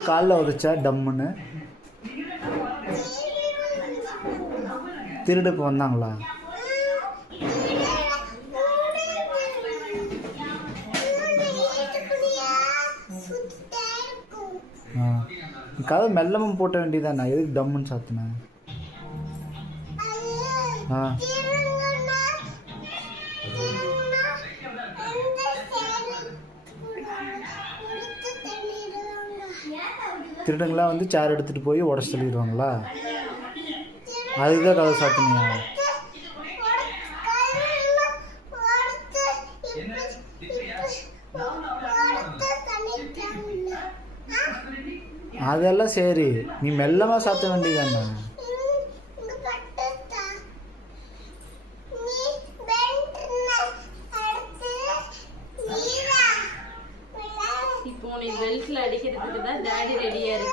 காலில் உதச்சா டம்முன்னு திருடுக்கு வந்தாங்களா? கதை மெல்லமும் போட்ட வேண்டியதானே, எதுக்கு டம்முன்னு சாத்தினேன்? திருடங்களாம் வந்து சேர் எடுத்துகிட்டு போய் உடச்சு சொல்லிடுவாங்களா? அதுதான் கதை சாத்தினியா? அதெல்லாம் சரி, நீ மெல்லமாக சாத்த வேண்டியதானே? இப்போ நீ பெல்ட்ல அடிக்கிறதுக்கு தான் டாடி ரெடியா இருக்கு.